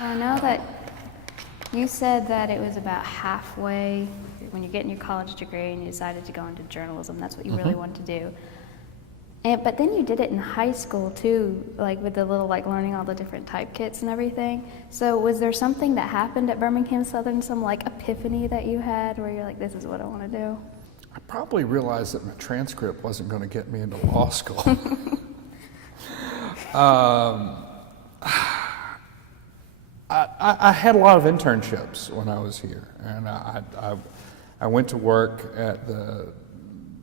I know that you said that it was about halfway when you're getting your college degree and you decided to go into journalism. That's what you really wanted to do. But then you did it in high school too, like with the little, like learning all the different type kits and everything. So was there something that happened at Birmingham Southern, some like epiphany that you had where you're like, this is what I want to do? I probably realized that my transcript wasn't going to get me into law school. I had a lot of internships when I was here, and I went to work at the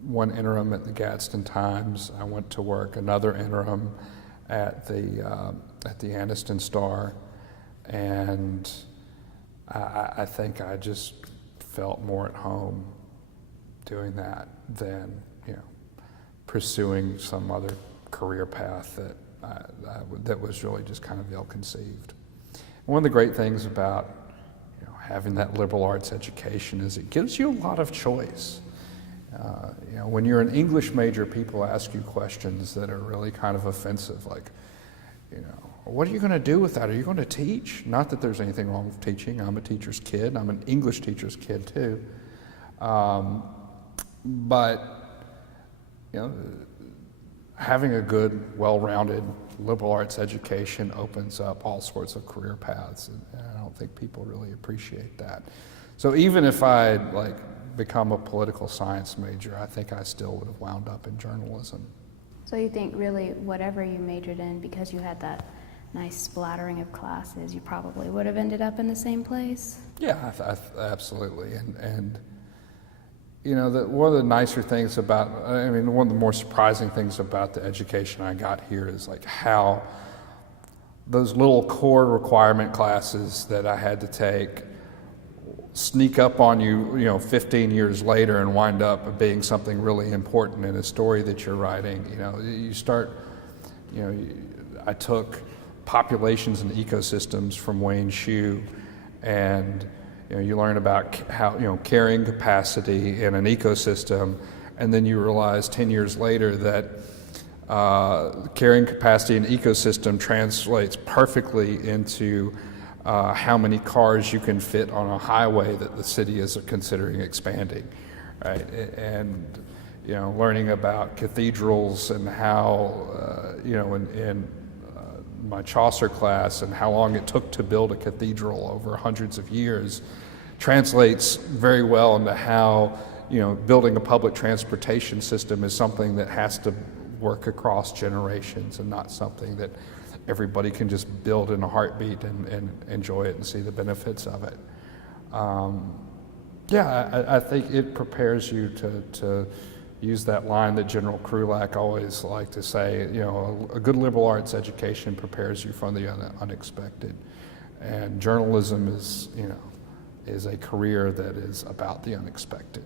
one interim at the Gadsden Times. I went to work another interim at the Anniston Star, and I think I just felt more at home doing that than pursuing some other career path that was really just kind of ill-conceived. One of the great things about having that liberal arts education is it gives you a lot of choice. When you're an English major, people ask you questions that are really kind of offensive, like, what are you going to do with that? Are you going to teach? Not that there's anything wrong with teaching. I'm a teacher's kid. I'm an English teacher's kid too. But having a good, well-rounded liberal arts education opens up all sorts of career paths, and I don't think people really appreciate that. So even if I'd become a political science major, I think I still would have wound up in journalism. So you think really whatever you majored in, because you had that nice splattering of classes, you probably would have ended up in the same place? Yeah, absolutely. And one of the nicer things about, one of the more surprising things about the education I got here is how those little core requirement classes that I had to take sneak up on you, 15 years later and wind up being something really important in a story that you're writing. You start, I took populations and ecosystems from Wayne Hsu, and you learn about how, carrying capacity in an ecosystem, and then you realize 10 years later that carrying capacity in an ecosystem translates perfectly into how many cars you can fit on a highway that the city is considering expanding, right? And learning about cathedrals and how, in my Chaucer class, and how long it took to build a cathedral over hundreds of years translates very well into how building a public transportation system is something that has to work across generations and not something that everybody can just build in a heartbeat and enjoy it and see the benefits of it. I think it prepares you to use that line that General Krulak always liked to say, a good liberal arts education prepares you for the unexpected. And journalism is a career that is about the unexpected.